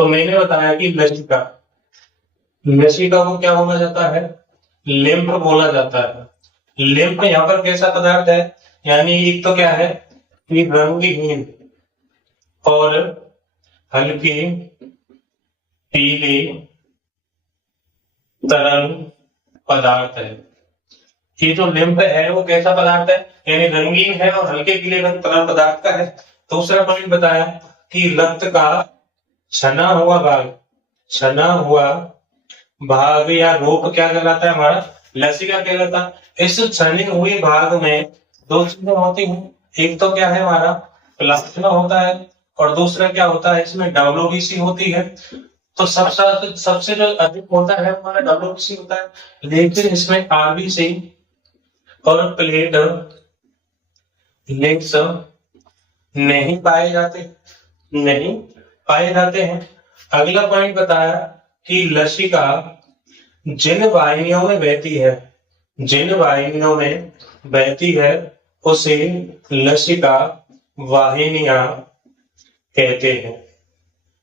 तो मैंने बताया कि लसिका, लसिका को क्या बोला जाता है? लिम्फ बोला जाता है। लिम्फ यहाँ पर कैसा पदार्थ है? यानी एक तो क्या है कि रंगहीन और हल्की पीली तरल पदार्थ है। ये जो लिम्फ है वो कैसा पदार्थ है? यानी रंगीन है और हल्के पीले रंग तरल पदार्थ का है। दूसरा पॉइंट बताया कि रक्त का छना हुआ भाग, छना हुआ भाग या रूप क्या कहलाता है? हमारा लसिका कहलाता है। इस छने हुए भाग में दो चीजें होती हैं, एक तो क्या है हमारा प्लाज्मा होता है और दूसरा क्या होता है इसमें डब्ल्यूबीसी होती है। तो सबसे सबसे जो अधिक होता है हमारा डब्ल्यूबीसी होता है, लेकिन इसमें आरबीसी और प्लेट लेट्स नहीं पाए जाते, नहीं पाए जाते हैं। अगला पॉइंट बताया कि लसिका जिन वाहिनियों में बहती है, जिन वाहिनियों में बहती है उसे लसिका वाहिनियां कहते हैं।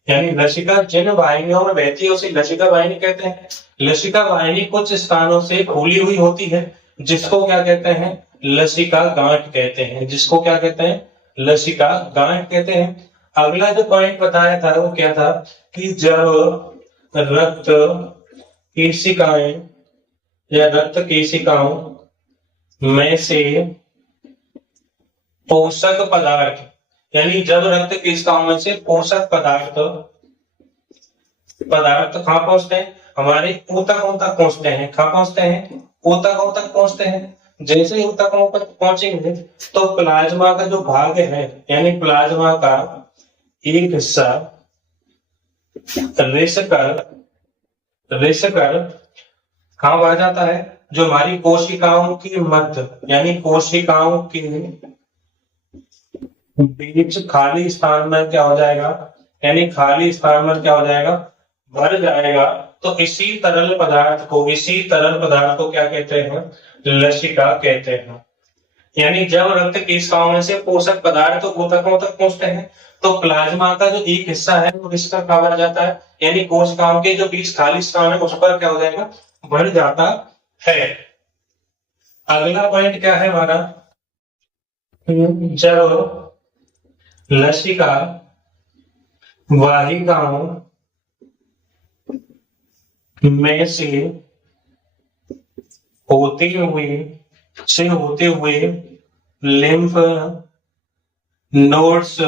यानी लसिका जिन वाहिनियों में बहती है उसे लसिका वाहिनी कहते हैं। लसिका वाहिनी कुछ स्थानों से खुली हुई होती है जिसको क्या कहते हैं? लसिका गांठ कहते हैं। जिसको क्या कहते हैं? लसिका गांठ कहते हैं। अगला जो पॉइंट बताया था वो क्या था कि जब रक्त केशिकाएं या रक्त केशिकाओं में से पोषक पदार्थ, यानी जब रक्त केशिकाओं में से पोषक पदार्थ कहाँ पहुंचते हैं? हमारे ऊतकों तक पहुंचते हैं। कहाँ पहुंचते हैं? ऊतकों तक पहुंचते हैं। जैसे ही ऊतकों तक पहुंचेंगे तो प्लाज्मा का जो भाग है, यानी प्लाज्मा का एक हिस्सा रिस कर कहाँ बढ़ जाता है? जो हमारी कोशिकाओं की मध्य, यानी कोशिकाओं के बीच खाली स्थान में क्या हो जाएगा? यानी खाली स्थान में क्या हो जाएगा? भर जाएगा। तो इसी तरल पदार्थ को क्या कहते हैं? लसिका कहते हैं। यानी जब रक्त केशिकाओं में से पोषक पदार्थ ऊतकों तक पहुंचते हैं तो प्लाज्मा का जो एक हिस्सा है वो इसका क्या भर जाता है? यानी कोशिकाओं के जो बीच खाली स्थान है उस पर क्या हो जाएगा? भर जाता है। अगला पॉइंट क्या है हमारा? जब लसिका वाहिकाओं में से होते हुए लिम्फ नोड्स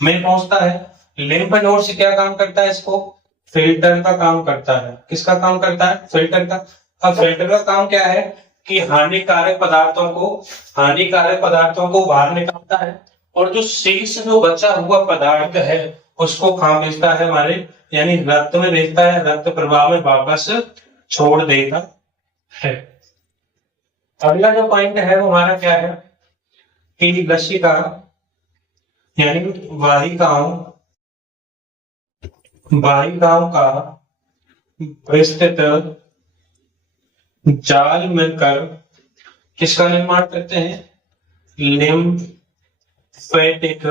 में पहुंचता है। लिम्फ नोड्स क्या काम करता है? इसको फिल्टर का काम करता है। किसका काम करता है? फिल्टर का। अब फिल्टर का काम क्या है कि हानिकारक पदार्थों को बाहर निकालता है और जो शेष जो बचा हुआ पदार्थ है उसको कहाँ भेजता है? हमारे यानी रक्त में भेजता है, रक्त प्रवाह में वापस छोड़ देता है। अगला जो पॉइंट है वो हमारा क्या है कि लसिका यानी वाहिकाओं का विस्तृत जाल मिलकर किसका निर्माण करते हैं? लिम्फेटिक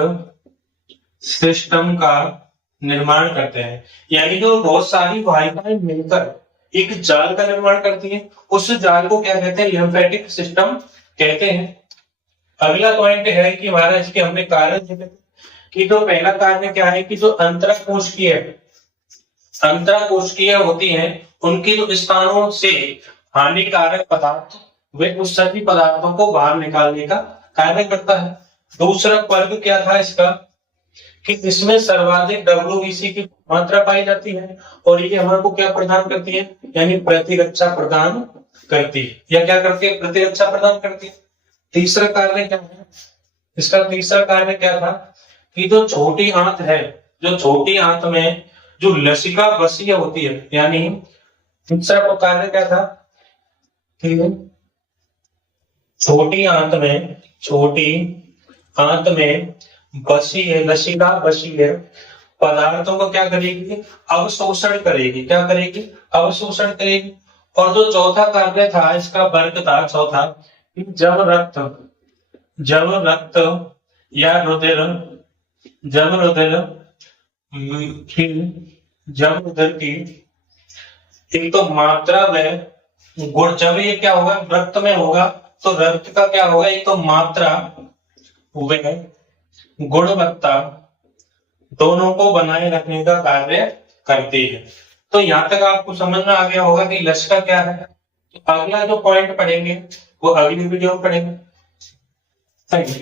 सिस्टम का निर्माण करते हैं। यानी जो बहुत सारी वाहिकाएं मिलकर एक जाल का निर्माण करती हैं, उस जाल को क्या कहते हैं? लिम्फेटिक सिस्टम कहते हैं। अगला पॉइंट है कि हमारा इसके हमने कारण कि जो पहला कारण क्या है कि जो अंतराकोशिकीय होती हैं उनके जो स्थानों से हानिकारक पदार्थ वे उस सभी पदार्थों को बाहर निकालने का कार्य करता है। दूसरा वर्ग क्या था इसका कि इसमें सर्वाधिक डब्ल्यूबीसी की मात्रा पाई जाती है और ये हमारे को क्या प्रदान करती है? यानी प्रतिरक्षा प्रदान करती है। या क्या करती है? प्रतिरक्षा प्रदान करती है। तीसरा कार्य क्या है इसका? तीसरा कार्य क्या था कि जो छोटी आंत है, जो छोटी आंत में जो लसिका बसीय होती है, यानी तीसरा कार्य क्या था कि छोटी आंत में लसिका बसीय पदार्थों को क्या करेगी? अवशोषण करेगी। क्या करेगी? अवशोषण करेगी। और जो चौथा कार्य था इसका वर्ग था चौथा, जब रक्त या रुधिर फिर जब उधर की एक तो मात्रा व गुण, जब ये क्या होगा रक्त में होगा तो रक्त का क्या होगा, एक तो मात्रा व गुणवत्ता दोनों को बनाए रखने का कार्य करती है। तो यहां तक आपको समझ में आ गया होगा कि लसिका क्या है। तो अगला जो पॉइंट पढ़ेंगे वो अगली वीडियो में पढ़ेंगे। Thank you.